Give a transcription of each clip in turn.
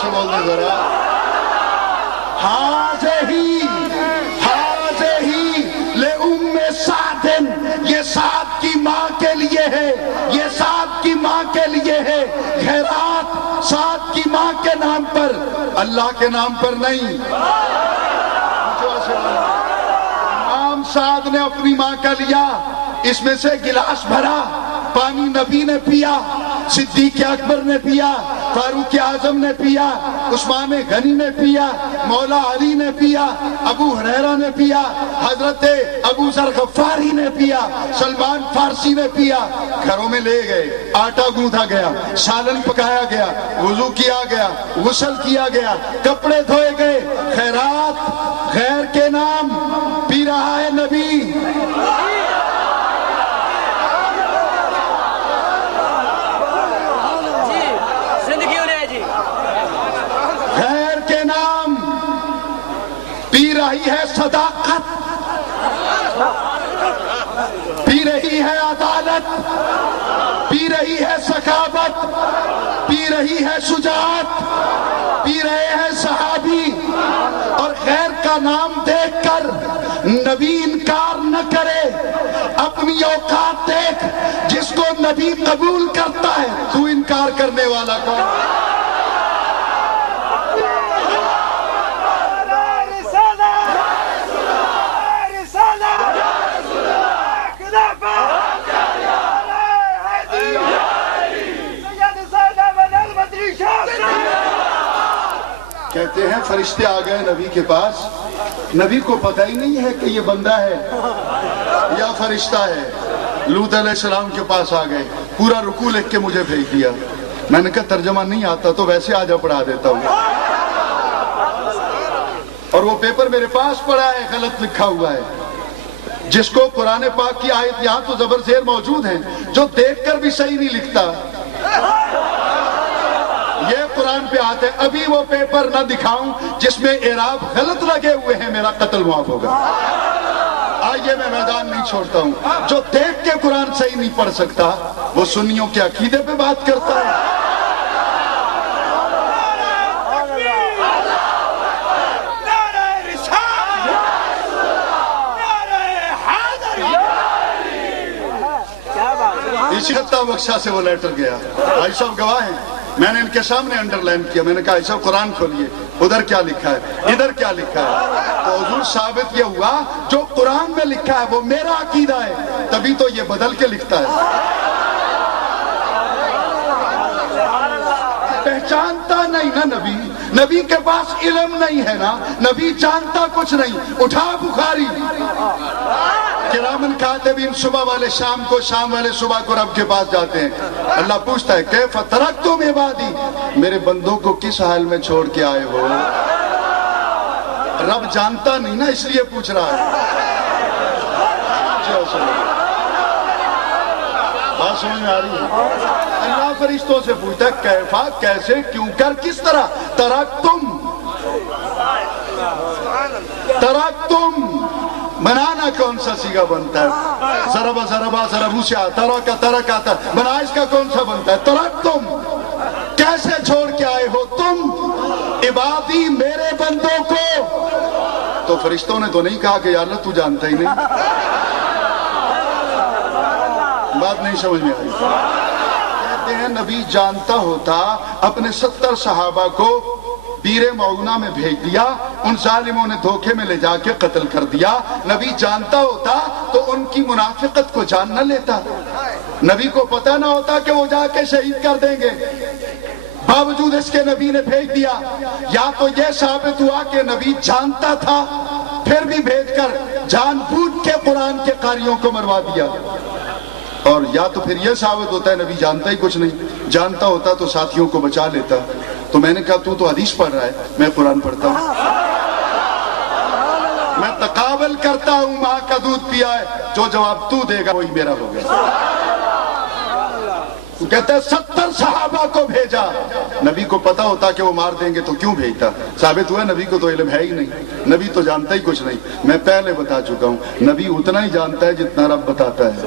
سے بول دیں ذرا. حاضہی لأم سعد، یہ سعد کی ماں کے لیے ہے، یہ سعد کی ماں کے لیے ہے. خیرات سعد کی ماں کے نام پر، اللہ کے نام پر نہیں. امام سعد نے اپنی ماں کا لیا، اس میں سے گلاس بھرا، پانی نبی نے پیا، صدیق اکبر نے پیا، فاروق اعظم نے پیا، عثمان غنی نے پیا، مولا علی نے پیا، ابو ہریرہ نے پیا، حضرت ابو ذر غفاری نے پیا، سلمان فارسی نے پیا. گھروں میں لے گئے، آٹا گوندھا گیا، سالن پکایا گیا، وضو کیا گیا، غسل کیا گیا، کپڑے دھوئے گئے. خیرات غیر کے نام پی رہا ہے نبی. رہی ہے صداقت، پی رہی ہے عدالت، پی رہی ہے سخاوت، پی رہی ہے شجاعت، پی رہے ہیں صحابی. اور غیر کا نام دیکھ کر نبی انکار نہ کرے، اپنی اوقات دیکھ. جس کو نبی قبول کرتا ہے تو انکار کرنے والا کون؟ کہتے ہیں فرشتے آ گئے نبی کے پاس، نبی کو پتہ ہی نہیں ہے کہ یہ بندہ ہے یا فرشتہ ہے. لوط علیہ السلام کے پاس آ گئے، پورا رکوع لکھ کے مجھے بھیج دیا. میں نے کہا ترجمہ نہیں آتا تو ویسے آجا پڑھا دیتا ہوں. اور وہ پیپر میرے پاس پڑا ہے، غلط لکھا ہوا ہے. جس کو قرآن پاک کی آیت یہاں تو زبر زیر موجود ہیں، جو دیکھ کر بھی صحیح نہیں لکھتا. یہ قرآن پہ آتے ہیں. ابھی وہ پیپر نہ دکھاؤں جس میں اعراب غلط لگے ہوئے ہیں، میرا قتل معاف ہوگا. آئیے میں میدان نہیں چھوڑتا ہوں. جو دیکھ کے قرآن صحیح نہیں پڑھ سکتا وہ سنیوں کے عقیدے پہ بات کرتا ہے. اسی خطہ بخشا سے وہ لیٹر گیا. بھائی صاحب گواہ ہیں، میں نے ان کے سامنے انڈر لائن کیا. میں نے کہا ایسا قرآن کھولیے، ادھر کیا لکھا ہے، ادھر کیا لکھا ہے. تو حضور ثابت یہ ہوا جو قرآن میں لکھا ہے وہ میرا عقیدہ ہے، تبھی تو یہ بدل کے لکھتا ہے. پہچانتا نہیں نا نبی، نبی کے پاس علم نہیں ہے نا، نبی جانتا کچھ نہیں. اٹھا بخاری، کرامن کاتبین صبح والے شام کو، شام والے صبح کو رب کے پاس جاتے ہیں. اللہ پوچھتا ہے کیف ترکتم عبادی، میرے بندوں کو کس حال میں چھوڑ کے آئے ہو. رب جانتا نہیں نا اس لیے پوچھ رہا ہے. بات سمجھ میں آ رہی ہے؟ اللہ فرشتوں سے پوچھتا ہے کیفا، کیسے، کیوں کر، کس طرح. ترکتم بنانا کون سا سیگا بنتا ہے؟ ضربا ضربو سے ترکا ترکا بنا اس کا کون سا بنتا ہے؟ ترکتم، کیسے چھوڑ کے آئے ہو تم عبادی میرے بندوں کو. تو فرشتوں نے تو نہیں کہا کہ یا اللہ تو جانتا ہی نہیں. بات نہیں سمجھ میں آئی. کہتے ہیں نبی جانتا ہوتا اپنے 70 صحابہ کو بیر معونہ میں بھیج دیا، ان ظالموں نے دھوکے میں لے جا کے قتل کر دیا. نبی جانتا ہوتا تو ان کی منافقت کو جان نہ لیتا. نبی کو پتہ نہ ہوتا کہ وہ جا کے شہید کر دیں گے. باوجود اس کے نبی نے بھیج دیا. یا تو یہ ثابت ہوا کہ نبی جانتا تھا پھر بھی بھیج کر جان بوجھ کے قرآن کے قاریوں کو مروا دیا، اور یا تو پھر یہ ثابت ہوتا ہے نبی جانتا ہی کچھ نہیں. جانتا ہوتا تو ساتھیوں کو بچا لیتا. تو میں نے کہا تو حدیث پڑھ رہا ہے، میں قرآن پڑھتا ہوں. میں تقابل کرتا ہوں، ماں کا دودھ پیا ہے، جو جواب تو دے گا وہی میرا ہوگا. تو کہتا ہے 70 صحابہ کو بھیجا. نبی کو پتا ہوتا کہ وہ مار دیں گے تو کیوں بھیجتا. ثابت ہوا نبی کو تو علم ہے ہی نہیں، نبی تو جانتا ہی کچھ نہیں. میں پہلے بتا چکا ہوں نبی اتنا ہی جانتا ہے جتنا رب بتاتا ہے،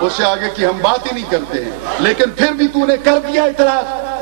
اس سے آگے کی ہم بات ہی نہیں کرتے ہیں. لیکن پھر بھی تو نے کر دیا اعتراض.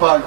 5,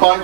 5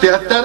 73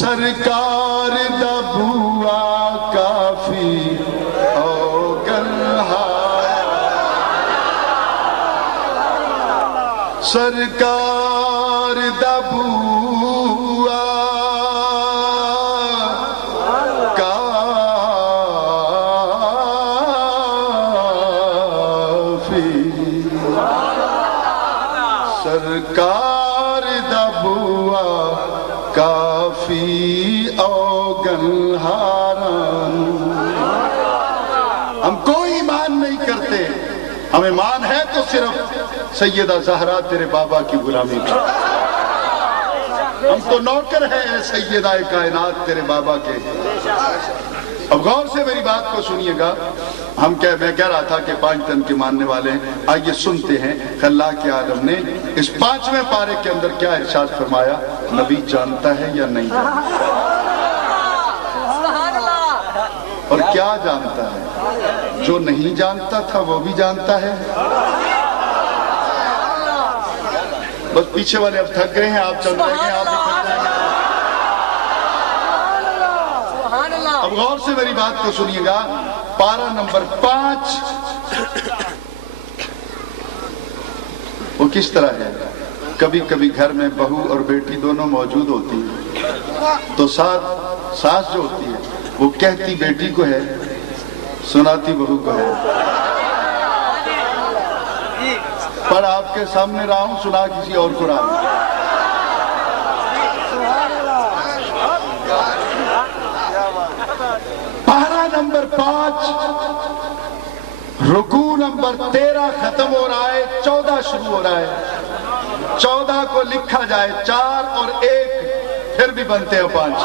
سرکار دا بوا کافی او گلہایا سرکار دا بوا کافی سرکار دا بوا کافی او گلہاران ہم کوئی ایمان نہیں کرتے ہم ایمان ہے تو صرف سیدہ زہرا تیرے بابا کی غلامی کا ہم تو نوکر ہیں سیدہ کائنات تیرے بابا کے اب غور سے میری بات کو سنیے گا میں کہہ رہا تھا کہ 5 دن کے ماننے والے ہیں آئیے سنتے ہیں کہ اللہ کے عالم نے اس 5ویں پارے کے اندر کیا ارشاد فرمایا نبی جانتا ہے یا نہیں جانتا اور کیا جانتا ہے جو نہیں جانتا تھا وہ بھی جانتا ہے بس پیچھے والے اب تھک گئے ہیں آپ چل رہے ہیں آپ بھی تھک جائیں گے اب غور سے میری بات کو سنیے گا پارہ نمبر 5 وہ کس طرح ہے کبھی کبھی گھر میں بہو اور بیٹی دونوں موجود ہوتی ہیں تو ساس جو ہوتی ہے وہ کہتی بیٹی کو ہے سناتی بہو کو ہے پر آپ کے سامنے رہا ہوں سنا کسی اور کو رہا ہوں پارہ نمبر 5 رکوع نمبر 13 ختم ہو رہا ہے 14 شروع ہو رہا ہے 14 کو لکھا جائے 4 اور 1 پھر بھی بنتے ہیں 5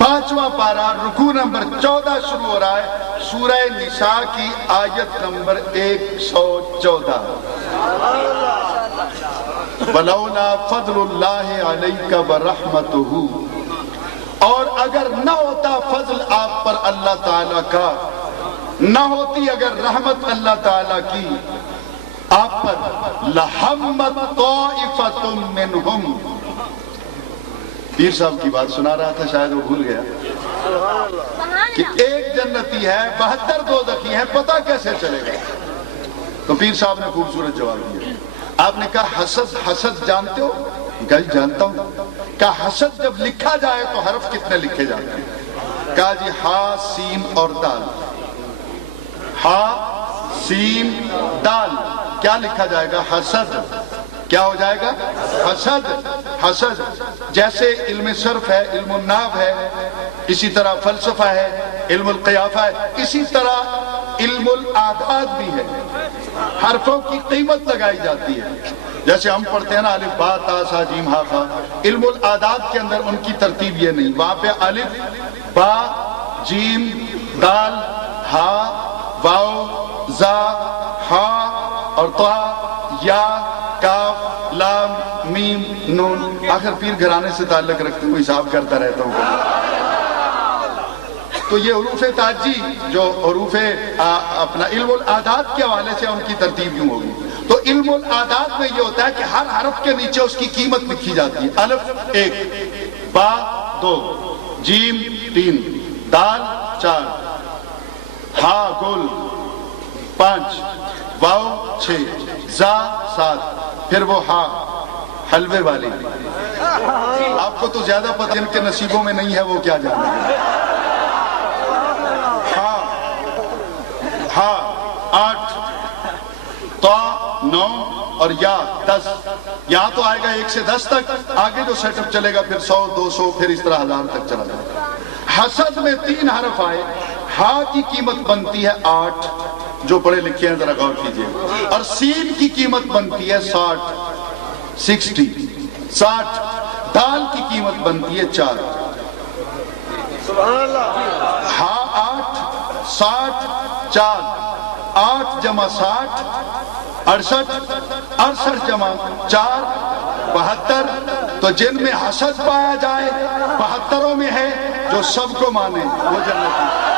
5واں پارہ رکوع نمبر 14 شروع ہو رہا ہے سورہ نساء کی آیت نمبر 114 وَلَوْلَا فَضْلُ اللَّهِ عَلَيْكَ وَرَحْمَتُهُ اور اگر نہ ہوتا فضل آپ پر اللہ تعالیٰ کا نہ ہوتی اگر رحمت اللہ تعالیٰ کی آپ پر لَحَمَّتْ طَائِفَةٌ مِّنْهُمْ پیر صاحب کی بات سنا رہا تھا شاید وہ بھول گیا کہ ایک جنتی ہے 72 دوزخی ہیں پتہ کیسے چلے گا تو پیر صاحب نے خوبصورت جواب دیا آپ نے کہا حسد جانتے ہو کہا جانتا ہوں کہا حسد جب لکھا جائے تو حرف کتنے لکھے جاتے ہیں کہا جی ہا سین اور دال ہا سین دال کیا لکھا جائے گا حسد کیا ہو جائے گا حسد جیسے علم صرف ہے علم النحو ہے اسی طرح فلسفہ ہے علم القیافہ ہے اسی طرح علم الاعداد بھی ہے حرفوں کی قیمت لگائی جاتی ہے جیسے ہم پڑھتے ہیں نا الف با تا سا جیم ہا فا علم الاعداد کے اندر ان کی ترتیب یہ نہیں وہاں پہ الف با جیم دال ہا واو زا ہا اور طا یا کاف لام میم نون آخر پیر گھرانے سے تعلق رکھتے ہوئے حساب کرتا رہتا ہوں تو یہ حروف تاجی جو حروف اپنا علم الاعداد کے حوالے سے ان کی ترتیب یوں ہوگی تو علم الاعداد میں یہ ہوتا ہے کہ ہر حرف کے نیچے اس کی قیمت لکھی جاتی ہے الف 1 با 2 جیم 3 دال 4 ہا گل 5 واو 6 زا 7 پھر وہ ہا حلوے والی آپ کو تو زیادہ پتہ ان کے نصیبوں میں نہیں ہے وہ کیا جانا ہے ہا 8 تا 9 اور یا 10 یہاں تو آئے گا 1 سے 10 تک آگے جو سیٹ اپ چلے گا پھر 100 200 پھر اس طرح 1000 تک چلا جائے گا حسد میں 3 حرف آئے ہا کی قیمت بنتی ہے 8 جو پڑھے لکھے ہیں ذرا غور کیجئے اور سین کی قیمت بنتی ہے 60 دال کی قیمت بنتی ہے 4 ہا 8 60 4 8 جمع 60 68 جمع 4 72 تو جن میں حسد پایا جائے 72 میں ہے جو سب کو مانے وہ جنتی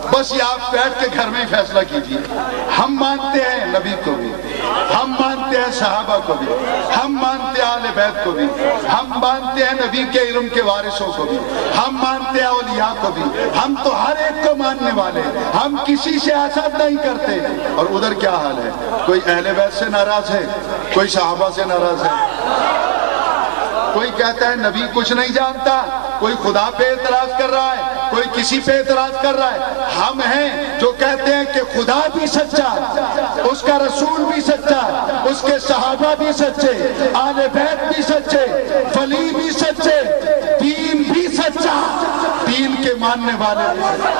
بس یہ آپ بیٹھ کے گھر میں ہی فیصلہ کیجئے. ہم مانتے ہیں نبی کو بھی, ہم مانتے ہیں صحابہ کو بھی, ہم مانتے ہیں اہل بیت کو بھی, ہم مانتے ہیں نبی کے علم کے وارثوں کو بھی, ہم مانتے ہیں اولیاء کو بھی, ہم تو ہر ایک کو ماننے والے, ہم کسی سے حسد نہیں کرتے. اور ادھر کیا حال ہے؟ کوئی اہل بیت سے ناراض ہے, کوئی صحابہ سے ناراض ہے, کوئی کہتا ہے نبی کچھ نہیں جانتا, کوئی خدا پہ اعتراض کر رہا ہے, کوئی کسی پہ اعتراض کر رہا ہے. ہم ہیں جو کہتے ہیں کہ خدا بھی سچا, اس کا رسول بھی سچا, اس کے صحابہ بھی سچے, اہل بیت بھی سچے, ولی بھی سچے, دین بھی سچا, دین کے ماننے والے بھی سچے.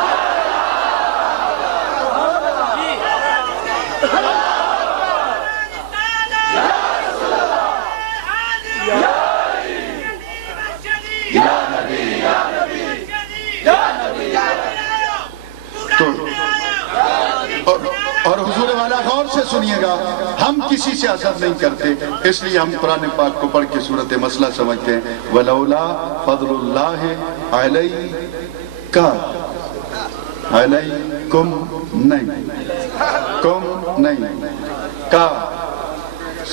اور حضور والا غور سے سنیے گا, ہم کسی سے حسد نہیں کرتے, اس لیے ہم قرآن پاک کو پڑھ کے صورت مسئلہ سمجھتے ہیں. ولولا فضل اللہ علیکم, علیکم نہیں, کم نہیں, کا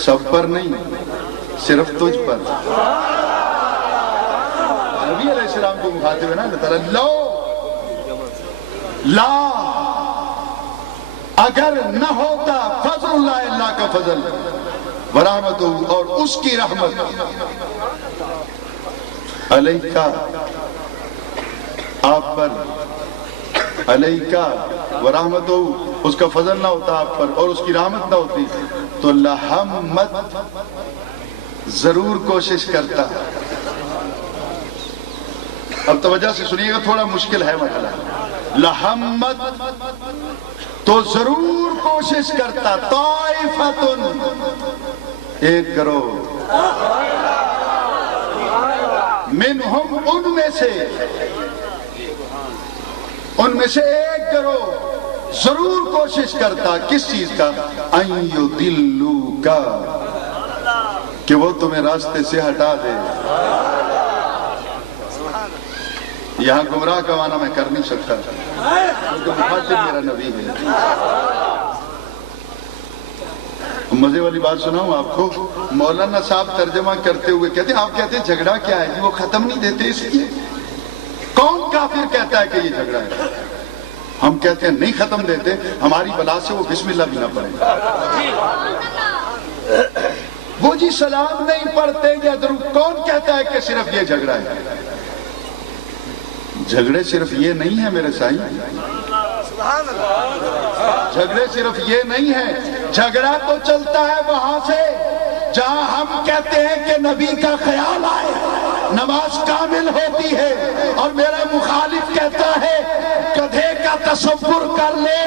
سب پر نہیں, صرف تجھ پر. نبی علیہ السلام کو مخاطب ہے نا اللہ تعالیٰ, لو لا اگر نہ ہوتا فضل اللہ, اللہ کا فضل, ورحمت اور اس کی رحمت, علیکہ آپ پر, علیکہ ورحمت اس کا فضل نہ ہوتا آپ پر اور اس کی رحمت نہ ہوتی تو لہمت ضرور کوشش کرتا. اب توجہ سے سنیے گا, تھوڑا مشکل ہے مسئلہ. لہمت تو ضرور کوشش کرتا, طائفتن ایک گروہ, منہم ان میں سے ایک گروہ ضرور کوشش کرتا. کس چیز کا؟ ان یضلوک, کہ وہ تمہیں راستے سے ہٹا دے. یہاں گمراہ کا معنی میں کر نہیں سکتا کیونکہ مخاطب میرا نبی ہے. مزے والی بات سناؤں آپ کو, مولانا صاحب ترجمہ کرتے ہوئے کہتے ہیں, آپ کہتے ہیں جھگڑا کیا ہے؟ وہ ختم نہیں دیتے اس لیے. کون کافر کہتا ہے کہ یہ جھگڑا ہے؟ ہم کہتے ہیں نہیں ختم دیتے, ہماری بلا سے وہ بسم اللہ بھی نہ پڑھیں. وہ جی سلام نہیں پڑھتے یا درود. کون کہتا ہے کہ صرف یہ جھگڑا ہے؟ جھگڑے صرف یہ نہیں ہے میرے سائیں, جھگڑے صرف یہ نہیں ہے. جھگڑا تو چلتا ہے وہاں سے جہاں ہم کہتے ہیں کہ نبی کا خیال آئے, نماز کامل ہوتی ہے, اور میرا مخالف کہتا ہے گدھے کا تصور کر لو,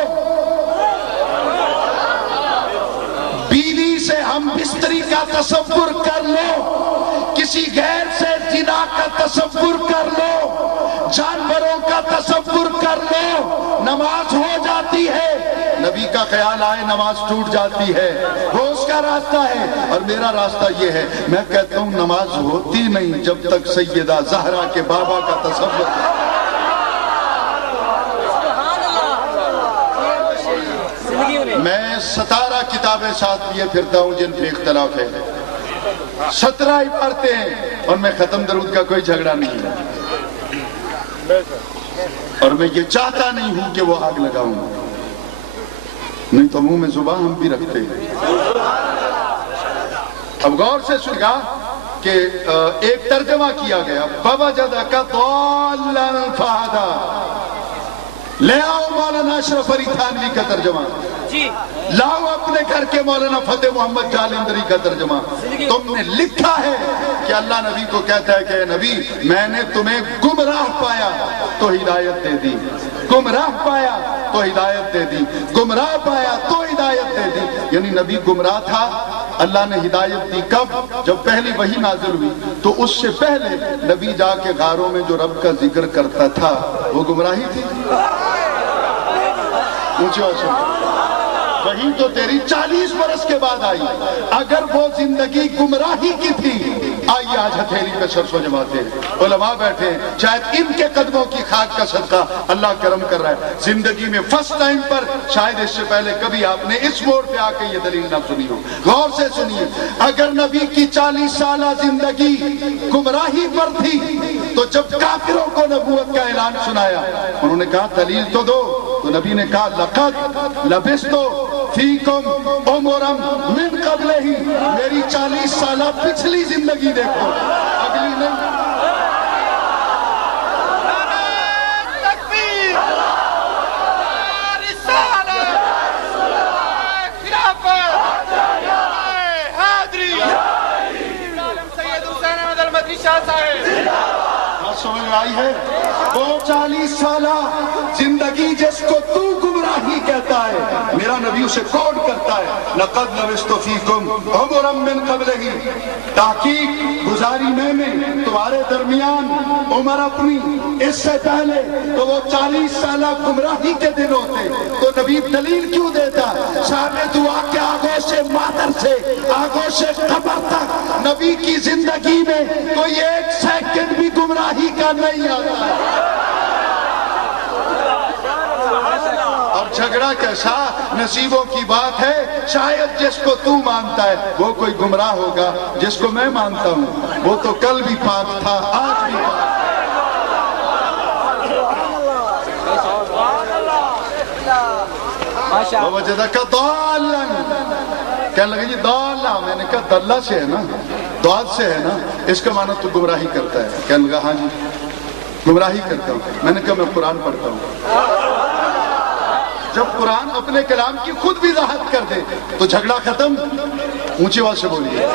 بیوی سے ہم بستری کا تصور کر لو, کسی غیر سے زنا کا تصور کر لو, جانوروں کا تصور کر لو, نماز ہو جاتی ہے. نبی کا خیال آئے نماز ٹوٹ جاتی ہے. وہ اس کا راستہ ہے اور میرا راستہ یہ ہے. میں کہتا ہوں نماز ہوتی نہیں جب تک سیدہ زہرا کے بابا کا تصور. میں 17 کتابیں ساتھ لیے پھرتا ہوں جن پہ اختلاف ہے, 17 ہی پڑھتے ہیں, اور میں ختم درود کا کوئی جھگڑا نہیں ہے. اور میں یہ چاہتا نہیں ہوں کہ وہ آگ لگاؤں, نہیں تو منہ میں زبان ہم بھی رکھتے ہیں. اب غور سے سنگا کہ ایک ترجمہ کیا گیا, فَوَجَدَكَ ضَالًّا فَهَدَىٰ. لے آؤ مولانا اشرف علی تھانوی کا ترجمہ, لاؤ اپنے گھر کے مولانا فتح محمد جالندری کا ترجمہ. تم نے لکھا ہے کہ اللہ نبی کو کہتا ہے کہ اے نبی میں نے تمہیں گمراہ پایا تو ہدایت دے دی, گمراہ پایا تو ہدایت دے دی, گمراہ پایا تو ہدایت دے دی. یعنی نبی گمراہ تھا, اللہ نے ہدایت دی کب؟ جب پہلی وحی نازل ہوئی. تو اس سے پہلے نبی جا کے غاروں میں جو رب کا ذکر کرتا تھا وہ گمراہی تھی. وہی تو تیری 40 برس کے بعد آئی. اگر وہ زندگی گمراہی کی تھی, آئیے آج ہتھیلی پہ سرسوں جماتے ہیں، علماء بیٹھے ہیں، شاید ان کے قدموں کی خاک کا صدقہ اللہ کرم کر رہا ہے۔ زندگی میں فرسٹ ٹائم پر شاید اس سے پہلے کبھی آپ نے اس موڑ پہ آ کے یہ دلیل نہ سنی ہو، غور سے سنیے۔ اگر نبی کی 40 سالہ زندگی گمراہی پر تھی تو جب کافروں کو نبوت کا اعلان سنایا انہوں نے کہا دلیل تو دو، تو نبی نے کہا لقد لبثت فیکم عمرا من قبلہ، میری 40 سالہ پچھلی زندگی دیکھو، اگلی نہیں۔ سمجھ میں آئی ہے؟ وہ 40 سالہ زندگی جس کو تو گمراہی کہتا ہے، میرا نبی اسے کوڈ کرتا ہے لقد لبثت فیکم عمرا من قبلہ، تحقیق گزاری میں نے تمہارے درمیان عمر اپنی اس سے پہلے، تو وہ 40 سالہ گمراہی کے دن ہوتے تو نبی دلیل کیوں دیتا؟ ثابت ہوا کہ آغوش مادر سے آغوش قبر تک نبی کی زندگی میں کوئی ایک سیکنڈ بھی گمراہی کا نہیں آتا ہے۔ اور جھگڑا کیسا نصیبوں کی بات ہے، شاید جس کو تو مانتا ہے وہ کوئی گمراہ ہوگا، جس کو میں مانتا ہوں وہ تو کل بھی پاک تھا آج بھی پاک ہے۔ وَوَجَدَكَ ضَالًّا، کہنے لگے جی ضالہ، میں نے کہا دلہ سے ہے نا، دعات سے ہے نا، اس کا معنی تو گمراہی کرتا ہے۔ کہنے لگا ہاں جی گمراہی کرتا ہوں۔ میں نے کہا میں قرآن پڑھتا ہوں۔ جب قرآن اپنے کلام کی خود وضاحت کر دے تو جھگڑا ختم۔ اونچی آواز سے بولیے،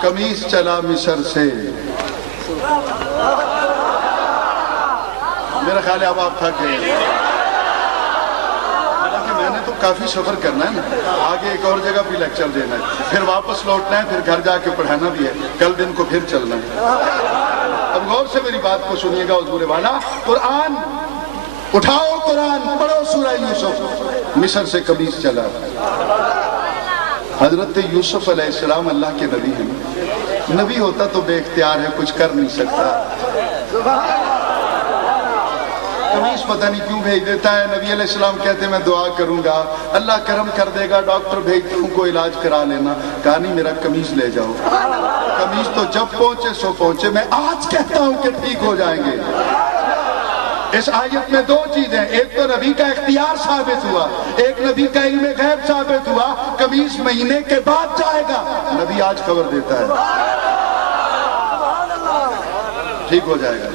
قمیص چلا مصر سے، میرا خیال ہے اب آپ تھک گئے، میں نے تو کافی سفر کرنا ہے نا، آگے ایک اور جگہ بھی لیکچر دینا ہے، پھر واپس لوٹنا ہے، پھر گھر جا کے پڑھانا بھی ہے، کل دن کو پھر چلنا ہے۔ اب غور سے میری بات کو سنیے گا حضور والا، قرآن اٹھاؤ، قرآن پڑھو، سورہ یوسف، مصر سے قمیص چلا۔ حضرت یوسف علیہ السلام اللہ کے نبی ہیں، نبی ہوتا تو بے اختیار ہے، کچھ کر نہیں سکتا، قمیص پتہ نہیں کیوں بھیج دیتا ہے۔ نبی علیہ السلام کہتے ہیں میں دعا کروں گا، اللہ کرم کر دے گا، ڈاکٹر بھیجتا ہوں کو علاج کرا لینا، کہا نہیں میرا قمیص لے جاؤ۔ قمیص تو جب پہنچے سو پہنچے، میں آج کہتا ہوں کہ ٹھیک ہو جائیں گے۔ اس آیت میں دو چیزیں، ایک تو نبی کا اختیار ثابت ہوا، ایک نبی کا علم غیب ثابت ہوا، قمیص مہینے کے بعد جائے گا، نبی آج خبر دیتا ہے ٹھیک ہو جائے گا،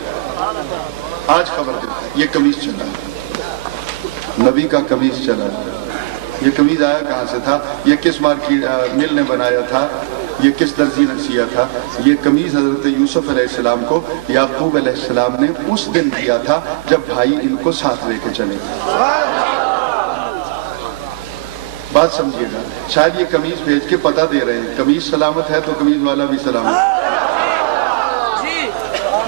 آج خبر دیتا ہے۔ یہ قمیص چلا، نبی کا قمیص چلا۔ یہ قمیص آیا کہاں سے تھا؟ یہ کس مارکیٹ مل نے بنایا تھا؟ یہ کس درزی نے سیا تھا؟ یہ قمیص حضرت یوسف علیہ السلام کو یعقوب علیہ السلام نے اس دن دیا تھا جب بھائی ان کو ساتھ لے کے چلے۔ بات سمجھیے گا، شاید یہ قمیص بھیج کے پتہ دے رہے ہیں قمیص سلامت ہے تو قمیص والا بھی سلامت۔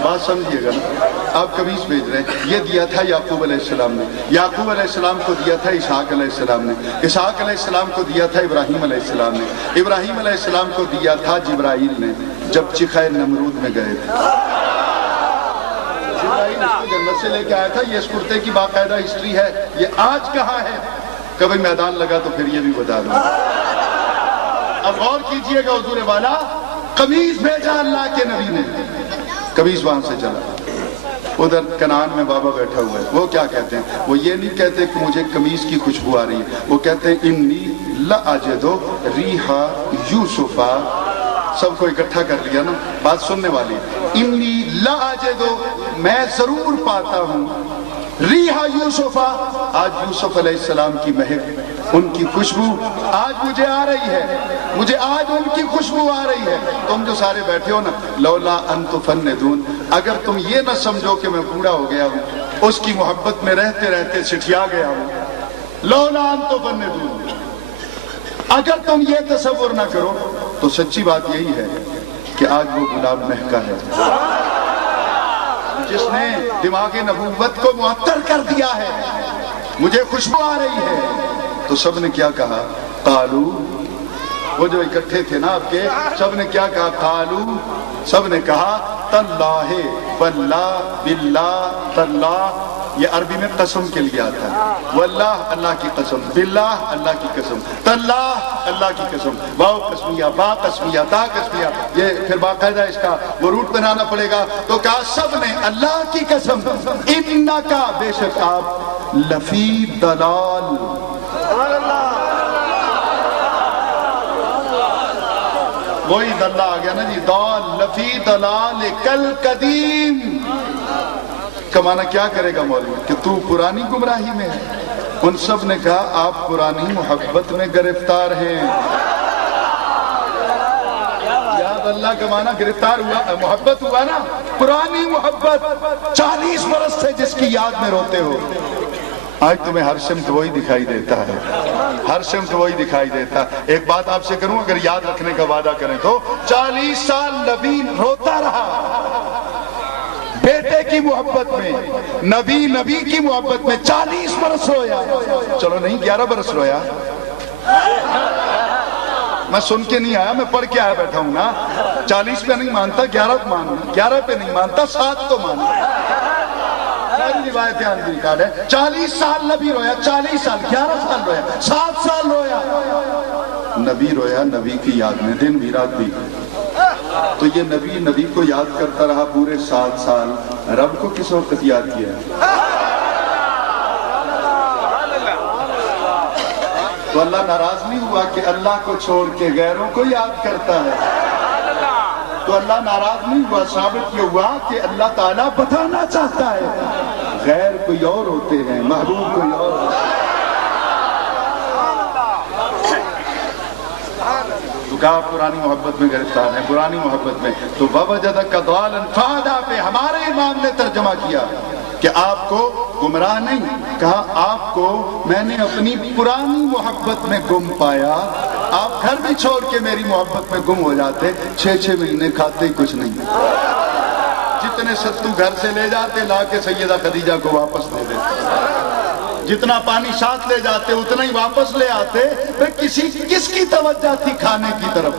بات سمجھیے گا نا، آپ قمیص بھیج رہے ہیں، یہ دیا تھا یعقوب علیہ السلام نے، یعقوب علیہ السلام کو دیا تھا اسحاق علیہ السلام نے، اسحاق علیہ السلام کو دیا تھا ابراہیم علیہ السلام نے، ابراہیم علیہ السلام کو دیا تھا جبرائیل نے جب چخائے نمرود میں گئے تھے۔ جبرائیل اس کو جنت سے لے کے آیا تھا۔ یہ اس کرتے کی باقاعدہ ہسٹری ہے، یہ آج کہاں ہے، کبھی میدان لگا تو پھر یہ بھی بتا دوں۔ اب غور کیجئے گا حضور والا، قمیص بھیجا اللہ کے نبی نے، قمیص وہاں سے چلا۔ ادھر کنعان میں بابا بیٹھا ہوا ہے، وہ کیا کہتے ہیں؟ وہ یہ نہیں کہتے کہ مجھے قمیص کی خوشبو آ رہی ہے، وہ کہتے ہیں انی لاجدو ریحا یوسفا۔ سب کو اکٹھا کر لیا نا، بات سننے والی، انی لاجدو، میں ضرور پاتا ہوں، ریحا یوسفا، آج یوسف علیہ السلام کی مہک، ان کی خوشبو آج مجھے آ رہی ہے، مجھے آج ان کی خوشبو آ رہی ہے۔ تم جو سارے بیٹھے ہو نا، لولا ان تفندون، اگر تم یہ نہ سمجھو کہ میں بوڑھا ہو گیا ہوں، اس کی محبت میں رہتے رہتے سٹھیا گیا ہوں، لولا ان تفندون، اگر تم یہ تصور نہ کرو تو سچی بات یہی ہے کہ آج وہ گلاب مہکا ہے جس نے دماغ نبوت کو معطر کر دیا ہے، مجھے خوشبو آ رہی ہے۔ تو سب نے کیا کہا؟ قالو وہ جو اکٹھے تھے نا آپ کے، سب نے کیا کہا؟ قالو، سب نے کہا تاللہ، واللہ، باللہ، تاللہ، یہ عربی میں قسم کے لیے آتا ہے۔ واللہ اللہ کی قسم، باللہ اللہ کی قسم، تاللہ اللہ کی قسم، واو قسمیہ، با قسمیہ، تا قسمیہ، یہ پھر باقاعدہ اس کا وہ روٹ بنانا پڑے گا۔ تو کہا سب نے اللہ کی قسم، انکا، بے شک آپ، لفی دلال، وہی دلہ آ گیا نا جی، دال، لفی دلال کل قدیم کا معنی کیا کرے گا مولوی؟ کہ تو پرانی گمراہی میں ہے۔ ان سب نے کہا آپ پرانی محبت میں گرفتار ہیں۔ یاد اللہ کا معنی گرفتار ہوا، محبت ہوا نا، پرانی محبت، 40 برس سے جس کی یاد میں روتے ہو۔ آج تمہیں ہر سمت وہی دکھائی دیتا ہے، ہر سمت وہی دکھائی دیتا ہے۔ ایک بات آپ سے کروں، اگر یاد رکھنے کا وعدہ کریں تو 40 سال نبی روتا رہا بیٹے کی محبت میں، نبی کی محبت میں 40 برس رویا، چلو نہیں 11 برس رویا۔ میں سن کے نہیں آیا، میں پڑھ کے آیا بیٹھا ہوں نا۔ 40 پہ نہیں مانتا، 11 پہ مانتا، 11 پہ نہیں مانتا، 7 تو مانتا۔ ساری روایتیں آن ریکارڈ ہے۔ 40 سال نبی رویا، 40 سال، 11 سال رویا، 7 سال رویا۔ نبی رویا نبی کی یاد میں، دن بھی رات بھی۔ تو یہ نبی کو یاد کرتا رہا پورے 7 سال، رب کو کس وقت یاد کیا؟ تو اللہ ناراض نہیں ہوا کہ اللہ کو چھوڑ کے غیروں کو یاد کرتا ہے؟ تو اللہ ناراض نہیں ہوا، ثابت یہ ہوا کہ اللہ تعالیٰ بتانا چاہتا ہے غیر کوئی اور ہوتے ہیں، محبوب کوئی اور ہوتے ہیں۔ تو کہا پرانی محبت میں گرفتار ہیں، پرانی محبت میں۔ تو وَوَجَدَكَ ضَالًا فَهَدَىٰ پہ ہمارے امام نے ترجمہ کیا کہ آپ کو گمراہ نہیں کہا، آپ کو میں نے اپنی پرانی محبت میں گم پایا۔ آپ گھر بھی چھوڑ کے میری محبت میں گم ہو جاتے، 6 مہینے کھاتے ہی کچھ نہیں، جتنے ستو گھر سے لے جاتے لا کے سیدہ خدیجہ کو واپس دے دیتے، جتنا پانی ساتھ لے جاتے اتنا ہی واپس لے آتے۔ کس کی توجہ تھی کھانے کی طرف؟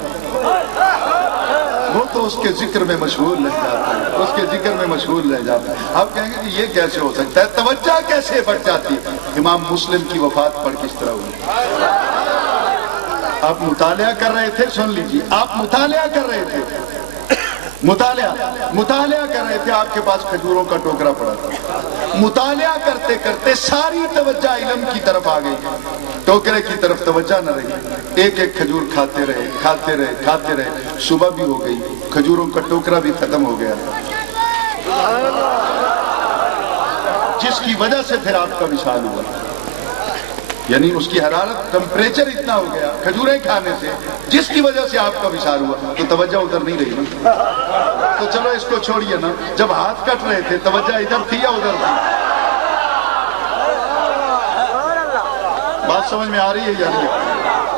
وہ تو اس کے ذکر میں مشغول رہ جاتا ہے، اس کے ذکر میں مشغول رہ جاتا ہے۔ آپ کہیں گے کہ یہ کیسے ہو سکتا ہے، توجہ کیسے بڑھ جاتی؟ امام مسلم کی وفات پر کس طرح ہوئی؟ آپ مطالعہ کر رہے تھے، سن لیجیے، آپ مطالعہ کر رہے تھے، مطالعہ کر رہے تھے، آپ کے پاس کھجوروں کا ٹوکرا پڑا تھا، مطالعہ کرتے کرتے ساری توجہ علم کی طرف آ گئی، ٹوکرے کی طرف توجہ نہ رہی۔ ایک کھجور کھاتے رہے، صبح بھی ہو گئی، کھجوروں کا ٹوکرا بھی ختم ہو گیا، جس کی وجہ سے پھر آپ کا وصال ہوا، یعنی اس کی حرارت، ٹمپریچر اتنا ہو گیا کھجوریں کھانے سے، جس کی وجہ سے آپ کا وصال ہوا۔ تو توجہ ادھر نہیں رہی نا، تو چلو اس کو چھوڑیے نا، جب ہاتھ کٹ رہے تھے توجہ ادھر تھی یا ادھر تھی؟ بات سمجھ میں آ رہی ہے یا نہیں؟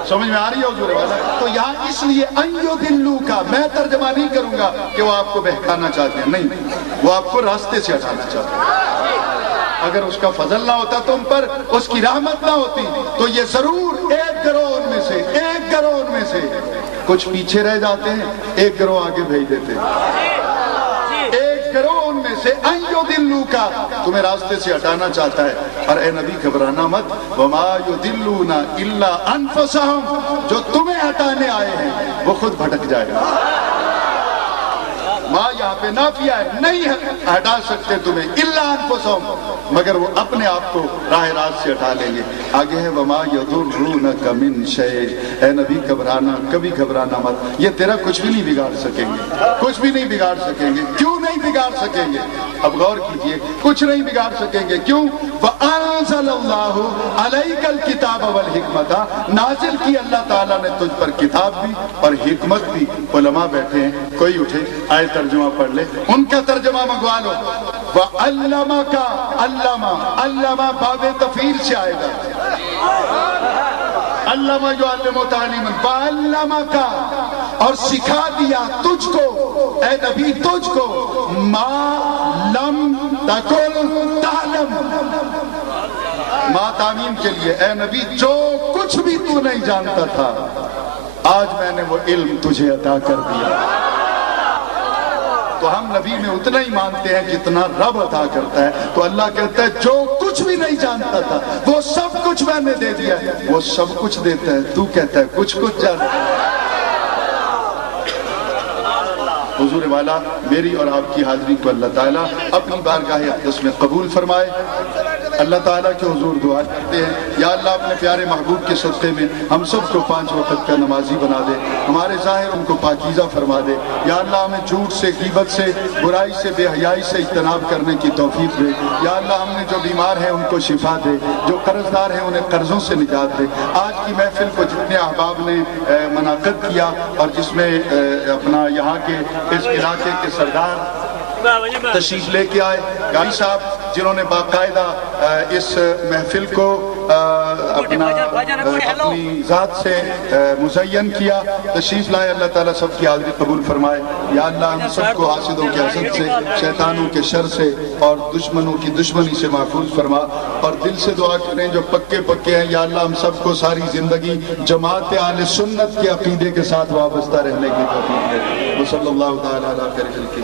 سمجھ میں آ رہی ہے حضور والا؟ تو یہاں اس لیے ایو دلو کا میں ترجمہ نہیں کروں گا کہ وہ آپ کو بہکانا چاہتے ہیں، نہیں، وہ آپ کو راستے سے ہٹانا چاہتے ہیں۔ اگر اس کا فضل نہ ہوتا تم پر، اس کی رحمت نہ ہوتی، تو یہ ضرور ایک گروہ ان میں سے کچھ پیچھے رہ جاتے ہیں، ایک گروہ آگے بھیج دیتے ہیں۔ ایک گروہ ان میں سے ایو دلو کا تمہیں راستے سے ہٹانا چاہتا ہے، اور اے نبی گھبرانا مت، وما یضلون الا انفسهم، جو تمہیں ہٹانے آئے ہیں وہ خود بھٹک جائے گا۔ ماں یہاں پہ نافیہ ہے، نہیں ہٹا سکتے تمہیں، الا انفسهم، مگر وہ اپنے آپ کو راہ راست سے ہٹا لیں گے۔ آگے ہے وما یضرونک من شیء، اے نبی گھبرانا، کبھی گھبرانا مت، یہ تیرا کچھ بھی نہیں بگاڑ سکیں گے، کچھ بھی نہیں بگاڑ سکیں گے۔ کیوں نہیں بگاڑ سکیں گے؟ اب غور کیجئے، کچھ نہیں بگاڑ سکیں گے، کیوں؟ وَأَنزَلَ اللَّهُ عَلَيْكَ الْكِتَابَ وَالْحِكْمَةَ، نازل کی اللہ تعالیٰ نے تجھ پر کتاب بھی اور حکمت بھی۔ علماء بیٹھے ہیں، کوئی اٹھے آئے ترجمہ پڑھ لے، ان کا ترجمہ منگوا لو۔ وَعَلَّمَكَ، علامہ باب تفعیل سے آئے گا، علامہ یعلم تعلیما، وَعَلَّمَكَ، اور سکھا دیا تجھ کو، اے نبی تجھ کو، ما لم تکن تعلم، ما تعمیم کے لیے، اے نبی جو کچھ بھی تو نہیں جانتا تھا، آج میں نے وہ علم تجھے عطا کر دیا۔ تو ہم نبی میں اتنا ہی مانتے ہیں جتنا رب عطا کرتا ہے۔ تو اللہ کہتا ہے جو کچھ بھی نہیں جانتا تھا وہ سب کچھ میں نے دے دیا ہے۔ وہ سب کچھ دیتا ہے، تو کہتا ہے کچھ جانتا ہے۔ حضور والا میری اور آپ کی حاضری کو اللہ تعالیٰ اپنی بارگاہ اقدس میں قبول فرمائے۔ اللہ تعالیٰ کے حضور دعا کرتے ہیں، یا اللہ اپنے پیارے محبوب کے صدقے میں ہم سب کو 5 وقت کا نمازی بنا دے، ہمارے ظاہر ان کو پاکیزہ فرما دے۔ یا اللہ ہمیں جھوٹ سے، غیبت سے، برائی سے، بے حیائی سے اجتناب کرنے کی توفیق دے۔ یا اللہ ہم نے جو بیمار ہیں ان کو شفا دے، جو قرض دار ہیں انہیں قرضوں سے نجات دے۔ آج کی محفل کو جتنے احباب نے منعقد کیا اور جس میں اپنا یہاں کے اس علاقے کے سردار تشریف لے کے آئے، گاری صاحب جنہوں نے باقاعدہ اس محفل کو اپنی ذات سے مزین کیا، تشریف لائے۔ اللہ تعالیٰ سب کی حاضری قبول فرمائے۔ یا اللہ ہم سب کو حاسدوں کے حسد سے، شیطانوں کے شر سے اور دشمنوں کی دشمنی سے محفوظ فرما، اور دل سے دعا کریں جو پکے ہیں، یا اللہ ہم سب کو ساری زندگی جماعت اہل سنت کے عقیدے کے ساتھ وابستہ رہنے کی توفیق دے۔ وصلی اللہ تعالیٰ علیہ خیر خلقہ۔